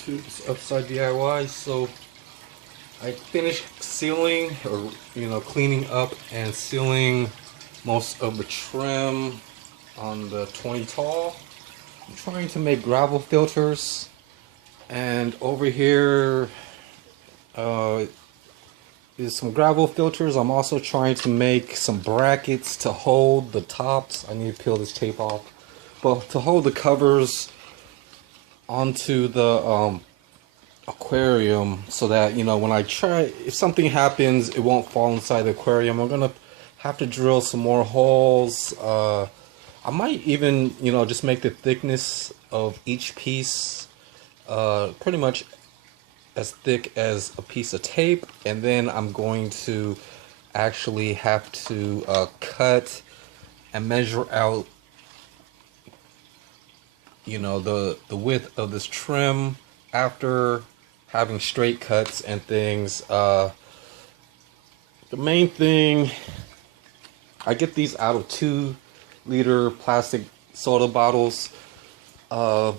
YouTube, it's Upside DIY. So I finished sealing, or cleaning up and sealing most of the trim on the 20 tall. I'm trying to make gravel filters, and over here is some gravel filters. I'm also trying to make some brackets to hold the tops. I need to peel this tape off, but to hold the covers onto the aquarium, so that when I try, if something happens, it won't fall inside the aquarium. I'm gonna have to drill some more holes. I might even just make the thickness of each piece pretty much as thick as a piece of tape, and then I'm going to actually have to cut and measure out the width of this trim after having straight cuts and things. The main thing, I get these out of 2-liter plastic soda bottles, and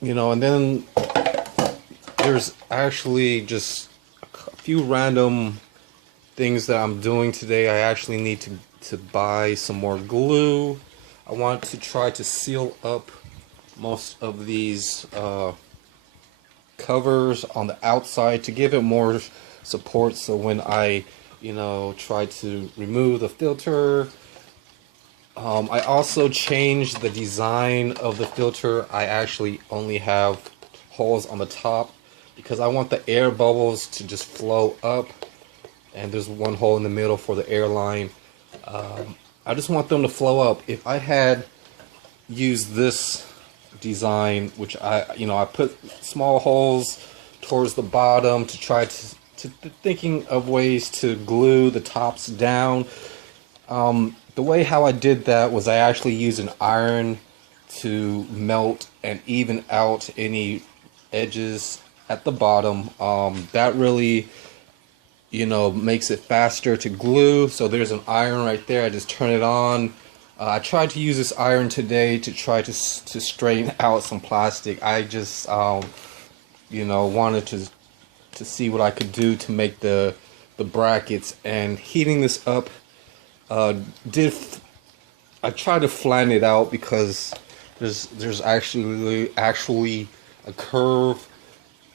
then there's actually just a few random things that I'm doing today. I actually need to buy some more glue. I want to try to seal up most of these covers on the outside to give it more support, so when I try to remove the filter. I also changed the design of the filter. I actually only have holes on the top because I want the air bubbles to just flow up, and there's one hole in the middle for the air line. I just want them to flow up. If I had used this design, which I put small holes towards the bottom to try to thinking of ways to glue the tops down. The way how I did that was I actually used an iron to melt and even out any edges at the bottom. That really makes it faster to glue. So there's an iron right there. I just turn it on. I tried to use this iron today to try to straighten out some plastic. I just wanted to see what I could do to make the brackets, and heating this up I tried to flatten it out because there's actually a curve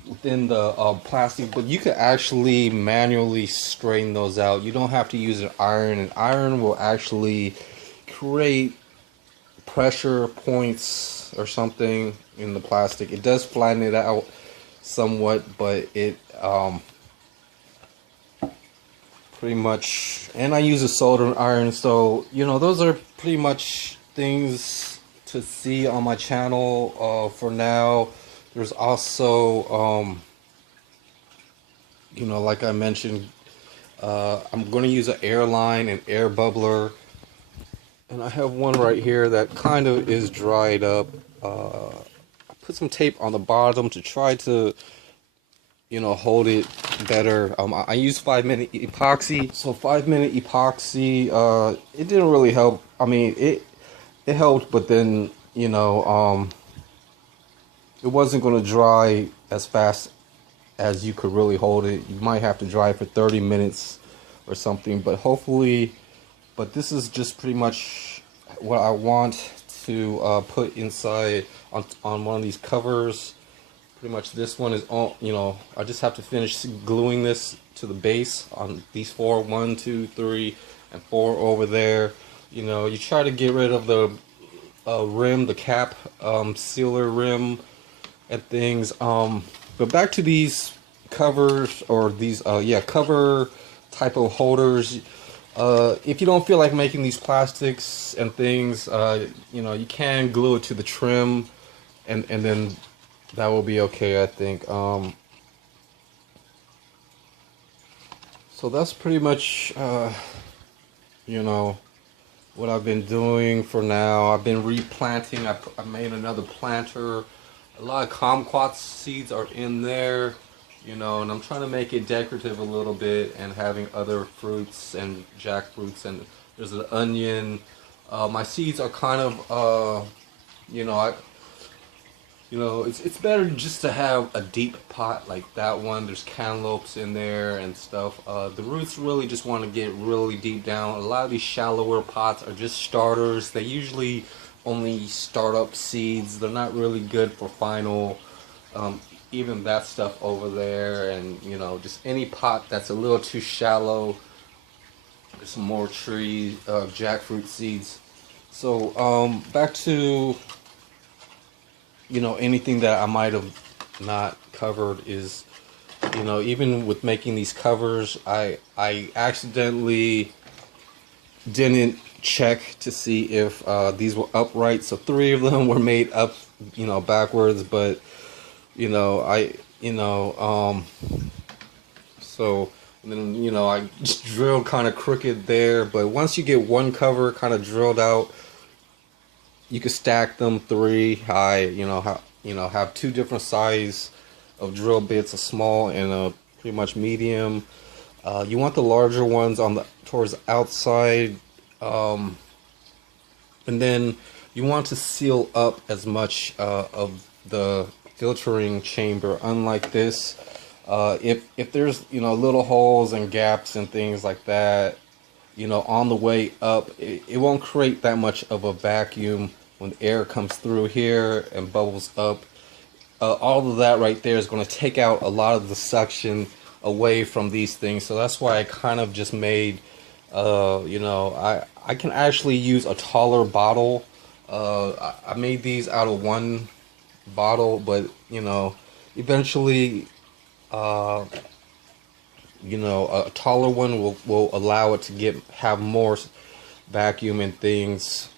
within the plastic, but you could actually manually straighten those out. You don't have to use an iron. An iron will actually create pressure points or something in the plastic. It does flatten it out somewhat, but it pretty much, and I use a soldering iron. So those are pretty much things to see on my channel for now. There's also like I mentioned, I'm going to use an air line and air bubbler, and I have one right here that kind of is dried up. I put some tape on the bottom to try to hold it better. I use 5-minute epoxy. So 5-minute epoxy, it didn't really help. I mean, it helped, but then it wasn't going to dry as fast as you could really hold it. You might have to dry it for 30 minutes or something, but hopefully. But this is just pretty much what I want to put inside on one of these covers. Pretty much this one is all, I just have to finish gluing this to the base on these 4, 1, 2, 3, and 4 over there. You try to get rid of the rim, the cap sealer rim and things. But back to these covers, or these cover type of holders. If you don't feel like making these plastics and things, you can glue it to the trim, and then that will be okay, I think. So that's pretty much what I've been doing for now. I've been replanting. I made another planter. A lot of kumquat seeds are in there, and I'm trying to make it decorative a little bit, and having other fruits and jackfruits, and there's an onion. My seeds are kind of You know, it's better just to have a deep pot like that one. There's cantaloupes in there and stuff. The roots really just want to get really deep down. A lot of these shallower pots are just starters. They usually only start up seeds. They're not really good for final. Um, Even that stuff over there, and you know, just any pot that's a little too shallow. There's some more tree jackfruit seeds. So back to, you know, anything that I might have not covered is, you know, even with making these covers, I accidentally didn't check to see if these were upright. So 3 of them were made up, you know, backwards. But you know, so and then, you know, I just drilled kind of crooked there. But once you get one cover kind of drilled out, you can stack them 3 high. Have 2 different size of drill bits, a small and a pretty much medium. You want the larger ones on the towards the outside, and then you want to seal up as much of the filtering chamber. Unlike this, if there's, you know, little holes and gaps and things like that, you know, on the way up, it won't create that much of a vacuum when air comes through here and bubbles up. All of that right there is going to take out a lot of the suction away from these things. So that's why I kind of just made, you know, I can actually use a taller bottle. I made these out of 1 bottle, but you know, eventually, you know, a taller one will allow it to have more vacuum and things.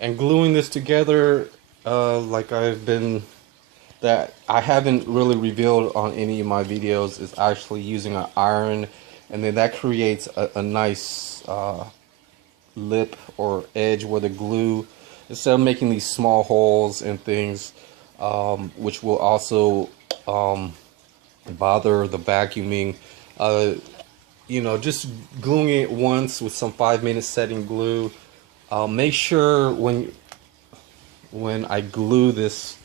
And gluing this together, like that I haven't really revealed on any of my videos, is actually using an iron, and then that creates a nice lip or edge where the glue, instead of making these small holes and things, which will also bother the vacuuming. You know, just gluing it once with some 5-minute setting glue. Make sure when I glue this,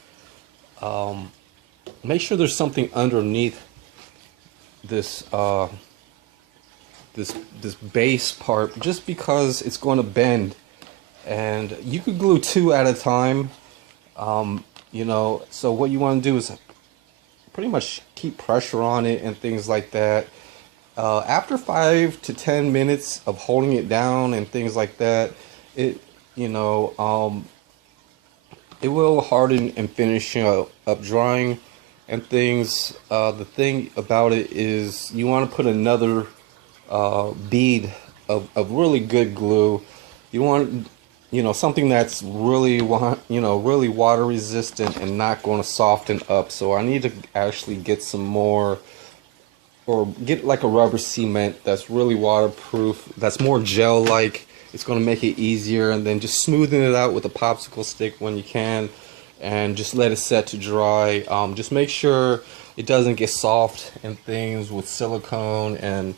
make sure there's something underneath this this base part, just because it's going to bend. And you could glue 2 at a time. You know, so what you want to do is pretty much keep pressure on it and things like that. After 5 to 10 minutes of holding it down and things like that, it, you know, it will harden and finish up drying and things. The thing about it is you want to put another bead of really good glue. You want, you know, something that's really, you know, really water resistant and not going to soften up. So I need to actually get some more, or get like a rubber cement that's really waterproof, that's more gel like. It's going to make it easier, and then just smoothing it out with a popsicle stick when you can, and just let it set to dry. Just make sure it doesn't get soft and things with silicone, and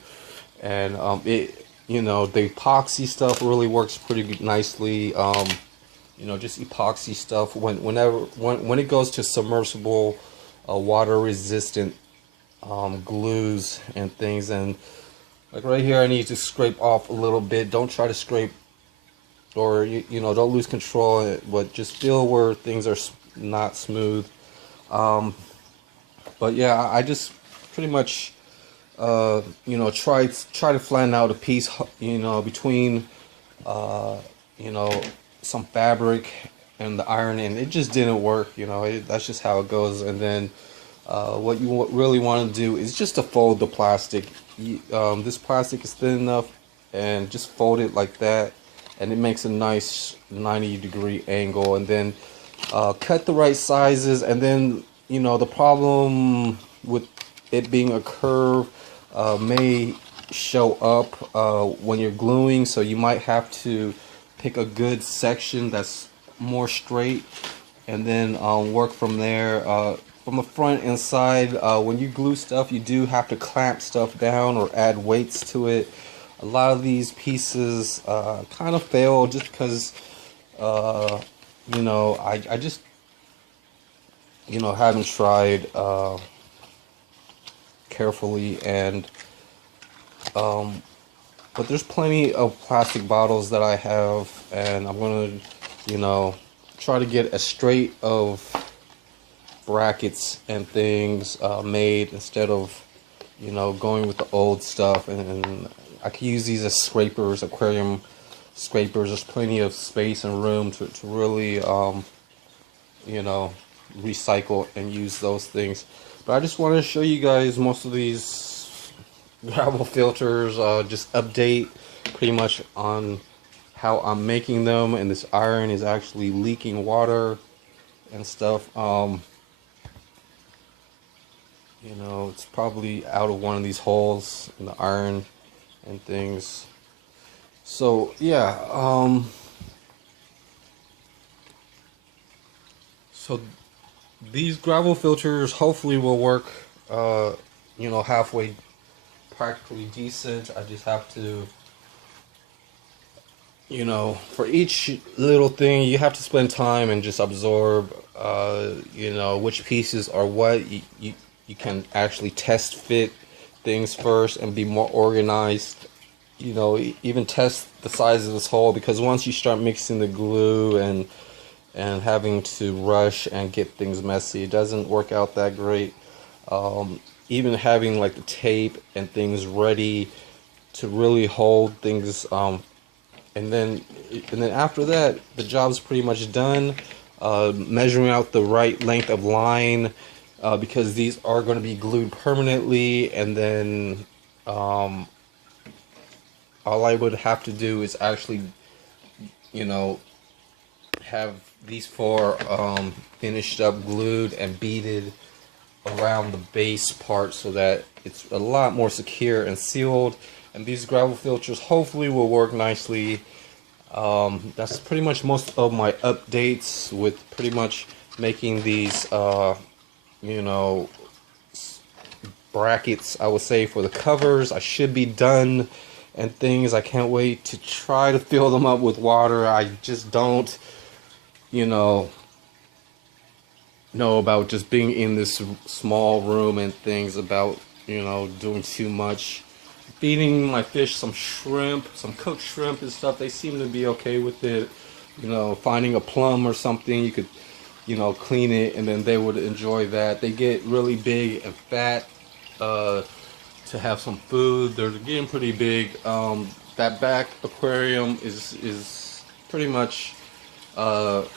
it, you know, the epoxy stuff really works pretty nicely. You know, just epoxy stuff when it goes to submersible, water resistant glues and things. And like right here, I need to scrape off a little bit. Don't try to scrape, or you know, don't lose control, but just feel where things are not smooth. But yeah, I just pretty much you know, try to flatten out a piece, you know, between you know, some fabric and the iron, and it just didn't work. You know, that's just how it goes. And then what you really want to do is just to fold the plastic. This plastic is thin enough, and just fold it like that, and it makes a nice 90-degree angle. And then cut the right sizes. And then, you know, the problem with it being a curve may show up when you're gluing, so you might have to pick a good section that's more straight, and then work from there. From the front and side, when you glue stuff, you do have to clamp stuff down or add weights to it. A lot of these pieces kind of fail just because I just, haven't tried carefully, and but there's plenty of plastic bottles that I have, and I'm gonna, try to get a straight of brackets and things made instead of, going with the old stuff. And I could use these as scrapers, aquarium scrapers. There's plenty of space and room to really, recycle and use those things. But I just want to show you guys most of these gravel filters, just update pretty much on how I'm making them. And this iron is actually leaking water and stuff. It's probably out of one of these holes in the iron and things. So yeah, so these gravel filters hopefully will work, halfway practically decent. I just have to, for each little thing, you have to spend time and just absorb, which pieces are what. You can actually test fit things first and be more organized. Even test the size of this hole, because once you start mixing the glue and having to rush and get things messy, it doesn't work out that great. Even having like the tape and things ready to really hold things, and then after that, the job's pretty much done. Measuring out the right length of line, because these are going to be glued permanently, and then all I would have to do is actually, have these four finished up, glued and beaded around the base part so that it's a lot more secure and sealed. And these gravel filters hopefully will work nicely. That's pretty much most of my updates with pretty much making these brackets, I would say, for the covers. I should be done and things. I can't wait to try to fill them up with water. I just don't know about just being in this small room and things, about doing too much. Feeding my fish some shrimp, some cooked shrimp and stuff, they seem to be okay with it. Finding a plum or something, you could clean it, and then they would enjoy that. They get really big and fat to have some food. They're getting pretty big. That back aquarium is pretty much better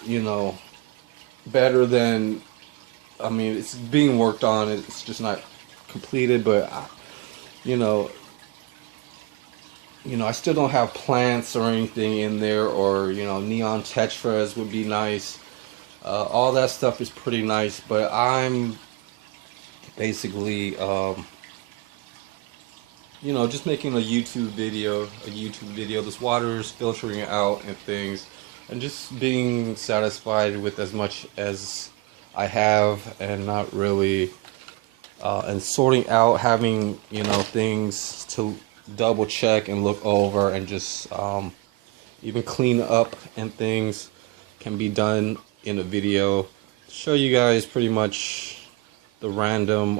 than, it's being worked on. It's just not completed, but I still don't have plants or anything in there, or neon tetras would be nice. All that stuff is pretty nice, but I'm basically just making a YouTube video. This water is filtering out and things, and just being satisfied with as much as I have, and not really and sorting out, having things to double check and look over, and just even clean up and things can be done in a video. Show you guys pretty much the random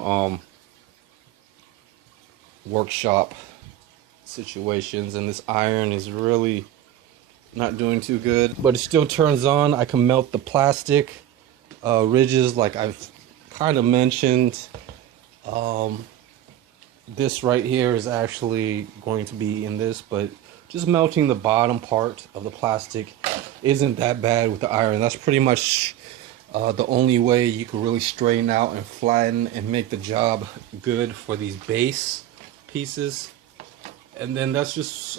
workshop situations. And this iron is really not doing too good, but it still turns on. I can melt the plastic ridges like I've kind of mentioned. This right here is actually going to be in this, but just melting the bottom part of the plastic isn't that bad with the iron. That's pretty much the only way you can really straighten out and flatten and make the job good for these base pieces. And then that's just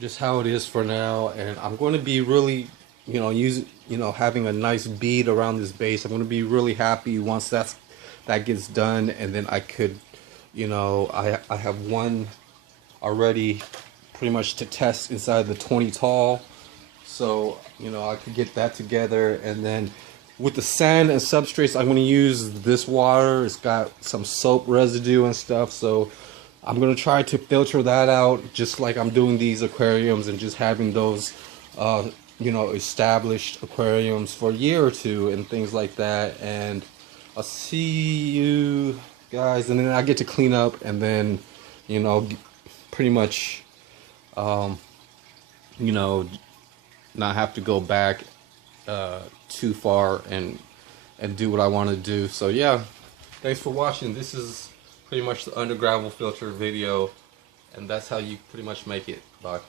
just how it is for now. And I'm going to be really having a nice bead around this base. I'm going to be really happy once that gets done, and then I could I have one already pretty much to test inside the 20 tall, so I could get that together. And then with the sand and substrates, I'm going to use this water. It's got some soap residue and stuff, so I'm going to try to filter that out, just like I'm doing these aquariums, and just having those you know, established aquariums for a year or two and things like that. And I'll see you guys, and then I get to clean up, and then, you know, pretty much, you know, not have to go back too far and do what I want to do. So yeah, thanks for watching. This is pretty much the under gravel filter video, and that's how you pretty much make it. Bye.